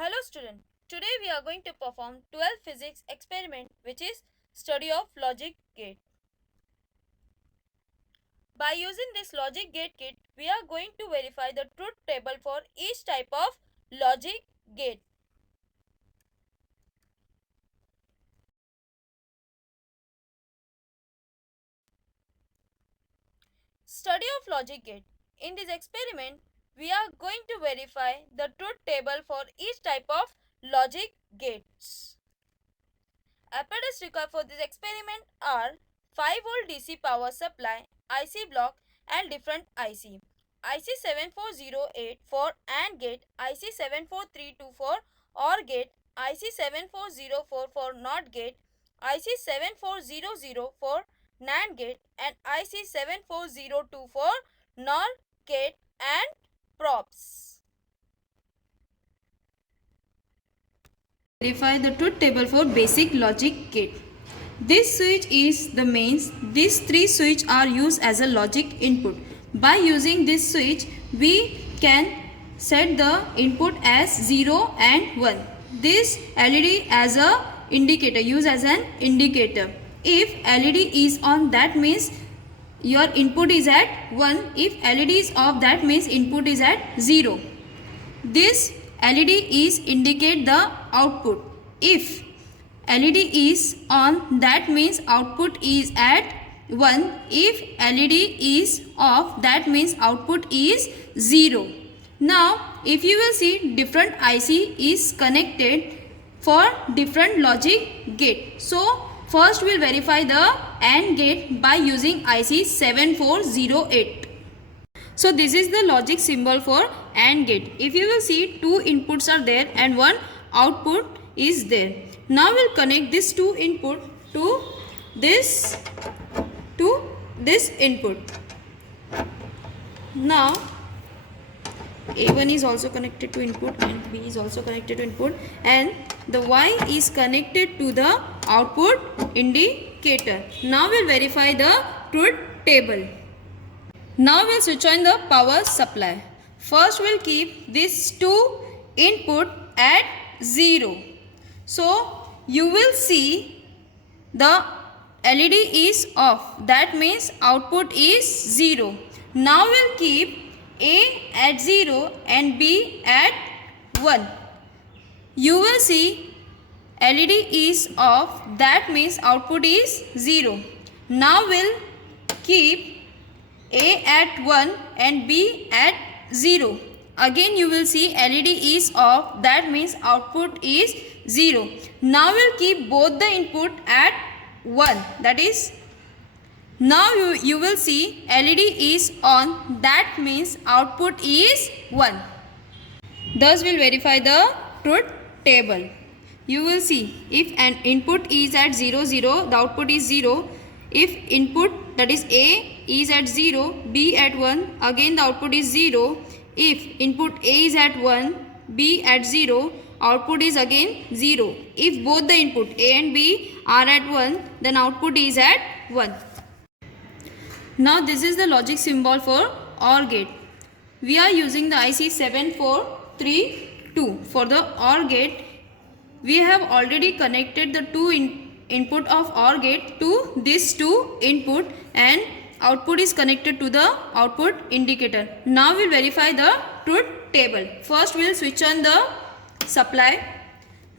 Hello student, today we are going to perform 12th physics experiment which is study of logic gate. By using this logic gate kit, we are going to verify the truth table for each type of logic gate. Study of logic gate. In this experiment, we are going to verify the truth table for each type of logic gates. Apparatus required for this experiment are 5V DC power supply, IC block and different IC. IC7408 for AND gate, IC74324 for OR gate, IC7404 for NOT gate, IC7400 for NAND gate and IC7402 for NOR gate and props. Verify the truth table for basic logic gate. This switch is the mains. These three switches are used as a logic input. By using this switch, we can set the input as 0 and 1. This LED as a indicator, used as an indicator. If LED is on, that means your input is at 1. If LED is off, that means input is at 0. This LED is indicate the output. If LED is on, that means output is at 1. If LED is off, that means output is 0. Now, if you will see, different IC is connected for different logic gate. So, first we will verify the AND gate by using IC 7408. So this is the logic symbol for AND gate. If you will see, two inputs are there and one output is there. Now we'll connect this two input to this input. Now A1 is also connected to input and B is also connected to input and the Y is connected to the output indicator. Now we'll verify the truth table. Now we'll switch on the power supply. First we'll keep this two input at 0. So you will see the LED is off. That means output is 0. Now we'll keep A at 0 and B at 1. You will see LED is off. That means output is 0. Now we'll keep A at 1 and B at 0. Again you will see LED is off. That means output is 0. Now we'll keep both the input at 1. That is, now you will see LED is on. That means output is 1. Thus we'll verify the truth table. You will see, if an input is at 0, 0, the output is 0. If input, that is A, is at 0, B at 1, again the output is 0. If input A is at 1, B at 0, output is again 0. If both the input A and B are at 1, then output is at 1. Now this is the logic symbol for OR gate. We are using the IC 7432. For the OR gate, we have already connected the two input of OR gate to this two input and output is connected to the output indicator. Now we will verify the truth table. First we will switch on the supply.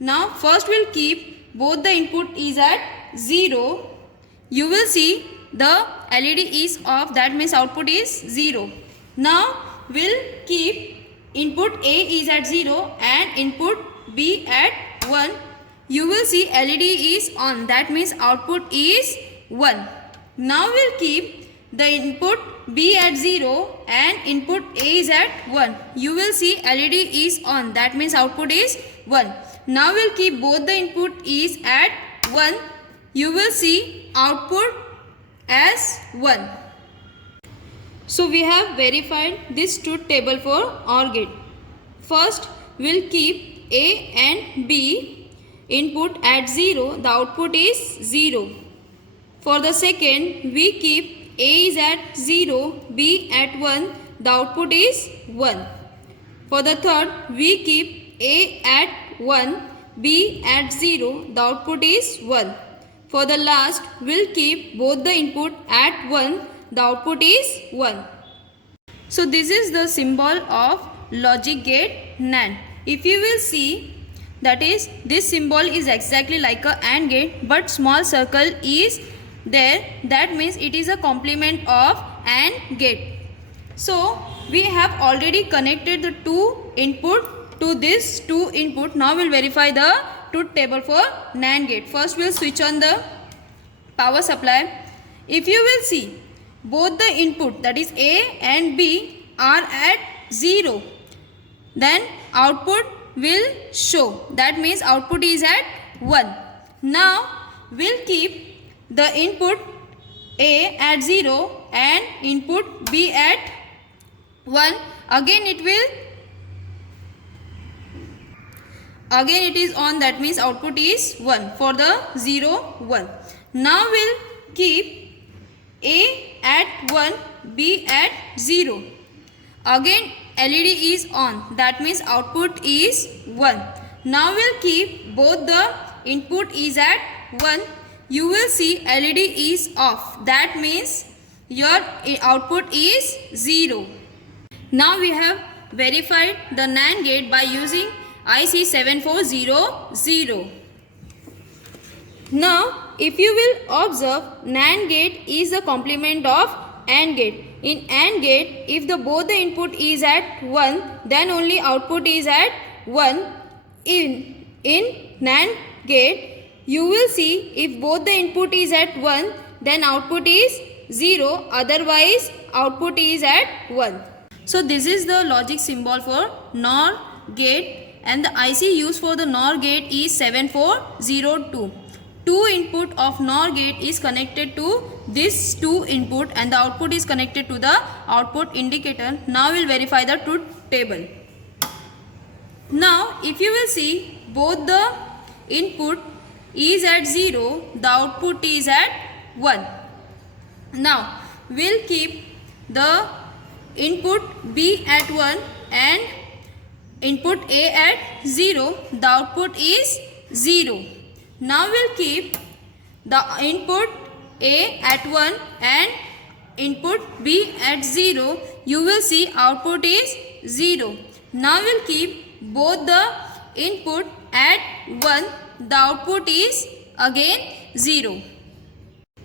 Now first we will keep both the input is at 0. You will see the LED is off. That means output is 0. Now we will keep input A is at 0 and input B at 1. You will see LED is on. That means output is 1. Now we will keep the input B at 0 and input A is at 1. You will see LED is on. That means output is 1. Now we will keep both the input is at 1. You will see output as 1. So we have verified this truth table for OR gate. First we will keep A and B input at 0, the output is 0. For the second, we keep A is at 0, B at 1, the output is 1. For the third, we keep A at 1, B at 0, the output is 1. For the last, we'll keep both the input at 1, the output is 1. So this is the symbol of logic gate NAND. If you will see, that is, this symbol is exactly like a AND gate, but small circle is there. That means it is a complement of AND gate. So we have already connected the two input to this two input. Now we'll verify the truth table for NAND gate. First we'll switch on the power supply. If you will see, both the input, that is A and B, are at 0, then output will show. That means output is at 1. Now we'll keep the input A at 0 and input B at 1. Again it is on, that means output is 1 for the 0 1. Now we'll keep A at 1, B at 0. Again LED is on, that means output is 1. Now we'll keep both the input is at 1. You will see LED is off, that means your output is 0. Now we have verified the NAND gate by using IC 7400. Now if you will observe, NAND gate is the complement of AND gate. In AND gate, if both the input is at 1, then only output is at 1. In NAND gate, you will see if both the input is at 1, then output is 0, otherwise output is at 1. So this is the logic symbol for NOR gate, and the IC used for the NOR gate is 7402. Two input of NOR gate is connected to this two input and the output is connected to the output indicator. Now we'll verify the truth table. Now if you will see, both the input is at 0, the output is at 1. Now we'll keep the input B at 1 and input A at 0, the output is 0. Now we'll keep the input A at 1 and input B at 0. You will see output is 0. Now we'll keep both the input at 1. The output is again 0.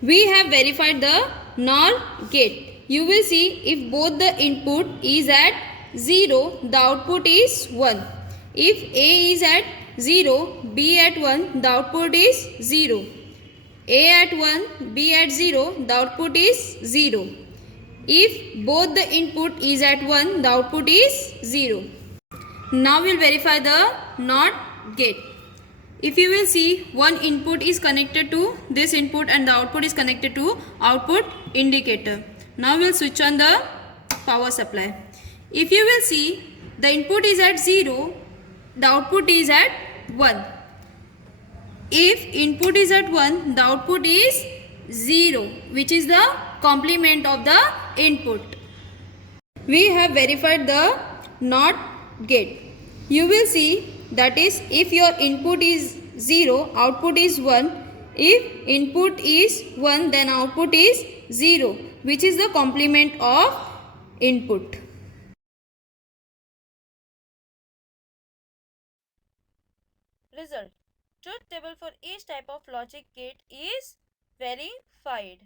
We have verified the NOR gate. You will see if both the input is at 0, the output is 1. If A is at 0, B at 1, the output is 0. A at 1, B at 0, the output is 0. If both the input is at 1, the output is 0. Now we'll verify the NOT gate. If you will see, one input is connected to this input and the output is connected to output indicator. Now we'll switch on the power supply. If you will see, the input is at 0, the output is at 1. If input is at 1, the output is 0, which is the complement of the input. We have verified the NOT gate. You will see, that is, if your input is 0, output is 1. If input is 1, then output is 0, which is the complement of input. Result. Truth table for each type of logic gate is verified.